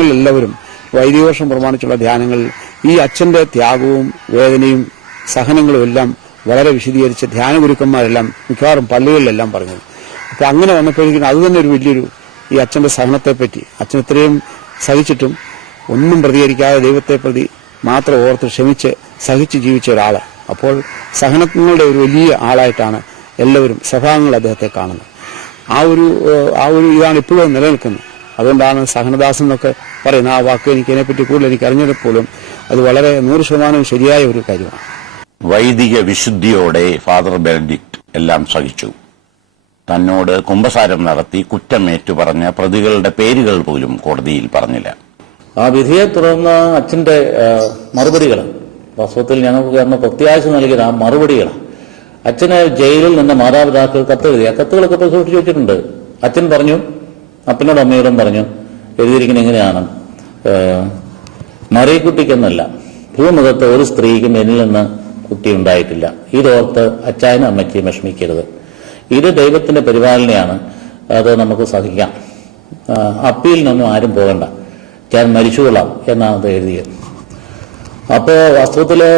എല്ലാവരും വൈദികവർഷം പ്രമാണിച്ചുള്ള ധ്യാനങ്ങളിൽ ഈ അച്ഛന്റെ ത്യാഗവും വേദനയും സഹനങ്ങളും എല്ലാം വളരെ വിശദീകരിച്ച് ധ്യാനഗുരുക്കന്മാരെല്ലാം മിക്കവാറും പള്ളികളിലെല്ലാം പറഞ്ഞത്. അപ്പൊ അങ്ങനെ വന്നപ്പോഴേക്കും അത് തന്നെ ഒരു വലിയൊരു ഈ അച്ഛന്റെ സഹനത്തെപ്പറ്റി, അച്ഛൻ ഇത്രയും സഹിച്ചിട്ടും ഒന്നും പ്രതികരിക്കാതെ ദൈവത്തെ പ്രതി മാത്രം ഓർത്ത് ക്ഷമിച്ച് സഹിച്ച് ജീവിച്ച ഒരാള്. അപ്പോൾ സഹനങ്ങളുടെ ഒരു വലിയ ആളായിട്ടാണ് എല്ലാവരും സഭാംഗങ്ങൾ അദ്ദേഹത്തെ കാണുന്നത്. ആ ഒരു ഇതാണ് ഇപ്പോഴും നിലനിൽക്കുന്നത്. അതുകൊണ്ടാണ് സഹനദാസൻ എന്നൊക്കെ പറയുന്ന ആ വാക്ക് അതിനെപ്പറ്റി കൂടുതൽ എനിക്ക് അറിഞ്ഞപ്പോഴും അത് വളരെ 100% ശരിയായ ഒരു കാര്യമാണ്. വൈദിക വിശുദ്ധിയോടെ ഫാദർ ബെനഡിക്ട് എല്ലാം സഹിച്ചു. തന്നോട് കുമ്പസാരം നടത്തി കുറ്റമേറ്റു പറഞ്ഞ പ്രതികളുടെ പേരുകൾ പോലും കോടതിയിൽ പറഞ്ഞില്ല. ആ വിധിയെ തുടർന്ന് അച്ഛന്റെ മറുപടികൾ വാസ്തവത്തിൽ ഞങ്ങൾക്ക് അന്ന് പ്രത്യാശ നൽകിയത് ആ മറുപടികളാണ്. അച്ഛന് ജയിലിൽ നിന്ന് മാതാപിതാക്കൾ കത്തെഴുതി. ആ കത്തുകളൊക്കെ ഇപ്പോൾ സൂക്ഷിച്ചു വെച്ചിട്ടുണ്ട്. അച്ഛൻ പറഞ്ഞു, അപ്പനോടും അമ്മയോടും പറഞ്ഞു, എഴുതിയിരിക്കുന്നത് എങ്ങനെയാണ്, മറിയക്കുട്ടിക്കെന്നല്ല, ഭൂമുഖത്ത് ഒരു സ്ത്രീക്കും എന്നിൽ നിന്ന് കുട്ടി ഉണ്ടായിട്ടില്ല. ഇതോർത്ത് അച്ചായനും അമ്മയ്ക്കും വിഷമിക്കരുത്. ഇത് ദൈവത്തിന്റെ പരിപാലനയാണ്, അത് നമുക്ക് സഹിക്കാം. അപ്പീലിനൊന്നും ആരും പോകണ്ട, ഞാൻ മരിച്ചുകൊള്ളാം എന്നാണ് അത് എഴുതിയത്. അപ്പോൾ വാസ്തവത്തില്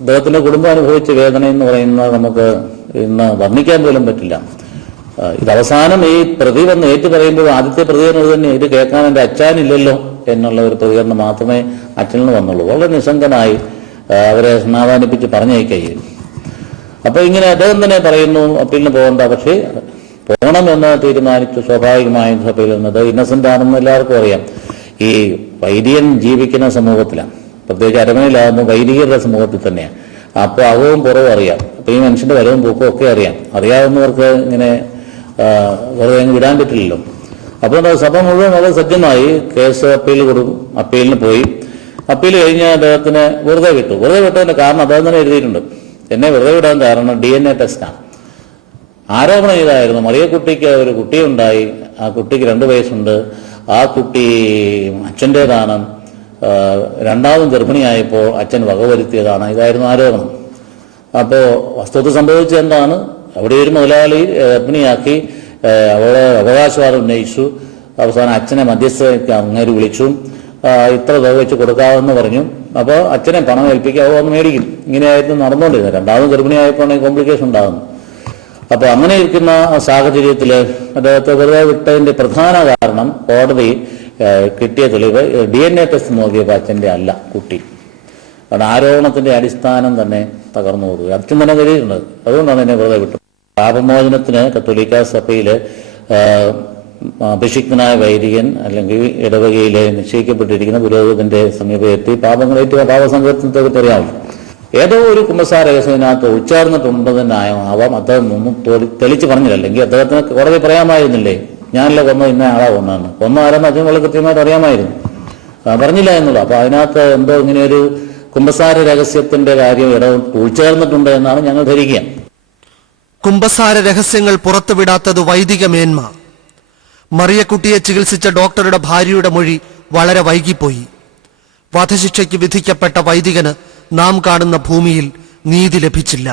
അദ്ദേഹത്തിന്റെ കുടുംബം അനുഭവിച്ച വേദന എന്ന് പറയുന്നത് നമുക്ക് ഇന്ന് വർണ്ണിക്കാൻ പോലും പറ്റില്ല. ഇത് അവസാനം ഈ പ്രതി വന്ന് ഏറ്റു പറയുമ്പോൾ ആദ്യത്തെ പ്രതികരണം തന്നെ, ഇത് കേൾക്കാൻ എൻ്റെ അച്ഛനില്ലല്ലോ എന്നുള്ള ഒരു പ്രതികരണം മാത്രമേ അച്ഛനിൽ നിന്ന് വന്നുള്ളൂ. വളരെ നിസ്സംഗനായി അവരെ സമാധാനിപ്പിച്ച് പറഞ്ഞയക്കുകയും. അപ്പൊ ഇങ്ങനെ അദ്ദേഹം തന്നെ പറയുന്നു അപ്പീലിന് പോകണ്ട, പക്ഷേ പോകണമെന്ന് തീരുമാനിച്ചു. സ്വാഭാവികമായും സഭയിൽ നിന്നത് ഇന്നസെന്റ് ആണെന്ന് എല്ലാവർക്കും അറിയാം. ഈ വൈദികൻ ജീവിക്കുന്ന സമൂഹത്തിലാണ്, പ്രത്യേകിച്ച് അരമനയിലാകുമ്പോൾ വൈദികരുടെ സമൂഹത്തിൽ തന്നെയാണ്. അപ്പോൾ അകവും പുറവും അറിയാം. അപ്പൊ ഈ മനുഷ്യന്റെ വരവും പോക്കും ഒക്കെ അറിയാവുന്നവർക്ക് ഇങ്ങനെ വെറുതെ വിടാൻ പറ്റില്ലല്ലോ. അപ്പോൾ സഭ മുഴുവൻ വളരെ സജ്ജമായി കേസ് അപ്പീൽ കൊടുക്കും. അപ്പീലിന് പോയി. അപ്പീൽ കഴിഞ്ഞ് അദ്ദേഹത്തിന് വെറുതെ വിട്ടു. വെറുതെ വിട്ടതിന്റെ കാരണം അദ്ദേഹം തന്നെ എഴുതിയിട്ടുണ്ട്. എന്നെ വെറുതെ വിടാൻ കാരണം DNA ടെസ്റ്റാണ്. ആരോപണം ചെയ്തായിരുന്നു, മറിയക്കുട്ടിക്ക് ഒരു കുട്ടിയുണ്ടായി, ആ കുട്ടിക്ക് 2 വയസ്സുണ്ട്, ആ കുട്ടി അച്ഛൻ്റേതാണ്, രണ്ടാമതും ഗർഭിണിയായപ്പോൾ അച്ഛൻ വകവരുത്തിയതാണ്, ഇതായിരുന്നു ആരോപണം. അപ്പോൾ വസ്തുത സംഭവിച്ചത് എന്താണ്, അവിടെ ഒരു മുതലാളി ഗർഭിണിയാക്കി അവളെ അവകാശവാദം ഉന്നയിച്ചു. അവസാനം അച്ഛനെ മധ്യസ്ഥയ്ക്ക് അങ്ങേര് വിളിച്ചു, ഇത്ര തുക വെച്ച് കൊടുക്കാമെന്ന് പറഞ്ഞു. അപ്പോൾ അച്ഛനെ പണം ഏൽപ്പിക്കുക, വന്ന് മേടിക്കും. ഇങ്ങനെയായിരുന്നു നടന്നുകൊണ്ടിരുന്നത്. രണ്ടാമതും ഗർഭിണിയായപ്പോഴാണ് കോംപ്ലിക്കേഷൻ ഉണ്ടാകുന്നത്. അപ്പോൾ അങ്ങനെ ഇരിക്കുന്ന സാഹചര്യത്തിൽ അദ്ദേഹത്തെ വെറുതെ വിട്ടതിന്റെ പ്രധാന കാരണം കോടതി കിട്ടിയ തെളിവ് DNA ടെസ്റ്റ് നോക്കിയപ്പോൾ അച്ഛന്റെ അല്ല കുട്ടി. കാരണം ആരോപണത്തിന്റെ അടിസ്ഥാനം തന്നെ തകർന്നു പോകുക. അച്ഛൻ തന്നെ കരുതിയിട്ടുണ്ട്. അതുകൊണ്ടാണ് എന്നെ വെറുതെ വിട്ടത്. പാപമോചനത്തിന് കത്തോലിക്ക സഭയില് അഭിഷിക്തനായ വൈദികൻ അല്ലെങ്കിൽ ഇടവകയിലെ നിശ്ചയിക്കപ്പെട്ടിരിക്കുന്ന പുരോഹിതന്റെ സമീപമെത്തി പാപങ്ങളേറ്റ് പാപസങ്കീർത്തനത്തെ അറിയാമല്ലോ. ഏതോ ഒരു കുമ്പസാര രഹസ്യത്തിനകത്ത് ഉച്ചാർന്നിട്ടുണ്ടെന്നാവാം. അദ്ദേഹം ഒന്നും തെളിച്ച് പറഞ്ഞില്ല. അല്ലെങ്കിൽ അദ്ദേഹത്തിന് കോടതി പറയാമായിരുന്നില്ലേ, ഞാനല്ല കൊന്ന ഇന്ന ആളാ കൊന്നാന്ന്, കൊന്ന ആരെന്ന് അച്ഛൻ വളരെ കൃത്യമായിട്ട് അറിയാമായിരുന്നു. പറഞ്ഞില്ല എന്നുള്ളൂ. അപ്പൊ അതിനകത്ത് എന്തോ ഇങ്ങനെയൊരു കുമ്പസാര രഹസ്യത്തിന്റെ കാര്യം ഉൾച്ചേർന്നിട്ടുണ്ട് എന്നാണ് ഞങ്ങൾ ധരിക്കുക. കുമ്പസാര രഹസ്യങ്ങൾ പുറത്തുവിടാത്തത് വൈദിക മേന്മ. മറിയക്കുട്ടിയെ ചികിത്സിച്ച ഡോക്ടറുടെ ഭാര്യയുടെ മൊഴി വളരെ വൈകിപ്പോയി. വധശിക്ഷയ്ക്ക് വിധിക്കപ്പെട്ട വൈദികന് നാം കാണുന്ന ഭൂമിയിൽ നീതി ലഭിച്ചില്ല.